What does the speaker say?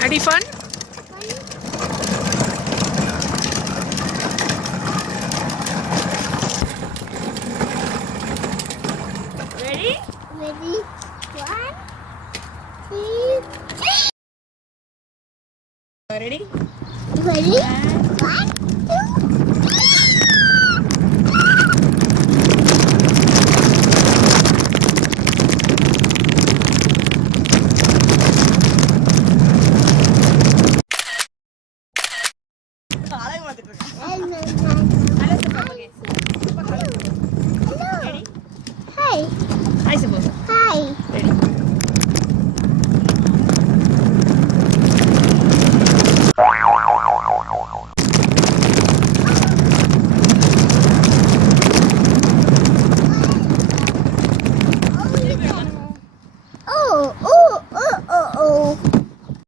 Ready, fun? Ready? Ready? 1, 2. Ready? Ready? 1, 2. Hi. Hi, suppose. Hi. Ready?